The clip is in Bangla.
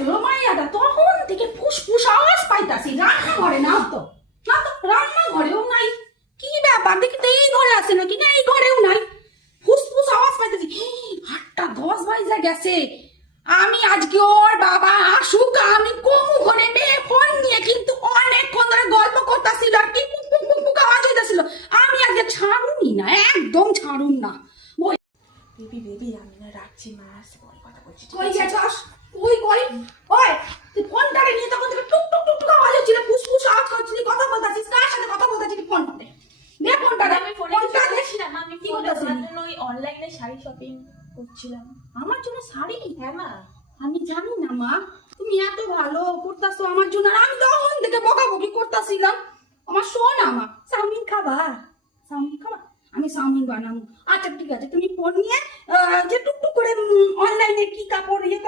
গেছিল মাইয়াটা, তখন থেকে ফুসফুস আওয়াজ পাইতাছি। রান্নাঘরে না তো, না তো রান্নাঘরেও নাই। কি ব্যাপার দেখি তো, এই ঘরে আছে নাকি? না, এই ঘরেও নাই। ফুসফুস আওয়াজ পাইতেছি। 8টা 10 বাজে গেছে। আমি আজকে ওর বাবা আসুক, আমি কমু ঘরে মেয়ে ফোন নিয়ে কিন্তু অনেকক্ষণ ধরে গল্প করতেছিল আর কি পুক পুক পুক পুক আওয়াজ হইতেছিল। আমি আজকে ছাড়ুনি না, একদম ছাড়ুন না। বেবি আমি না রাখছি, মা আসছে পরে কথা বলছি। কই গেছস? কই কই? ওই তুই ফোনটাকে নিয়ে তখন থেকে টুক টুক টুক টুক আওয়াজ হচ্ছিল, ফুসফুস আওয়াজ করছিলি, কথা বলতাছিস, কার সাথে কথা বলতাছিস? ফোনটা দে, দে ফোনটা। আমি ফোনে দেখছিলাম, আমি কি করতেছি ওই অনলাইনে শাড়ি শপিং করছিলাম। আমার জন্য শাড়ি? হ্যাঁ মা। আমি জানি না মা, তুমি এত ভালো করতেছো আমার জন্য, আর আমি তখন থেকে বকাবকি করতেছিলাম। আমার শোনা মা, চাউমিন খাবা? চাউমিন খাবা? আমি চাউমিন বানাবো। আচ্ছা ঠিক আছে, তুমি ফোন নিয়ে যে টুকটুক করে অনলাইনে কি কাপড় ইয়ে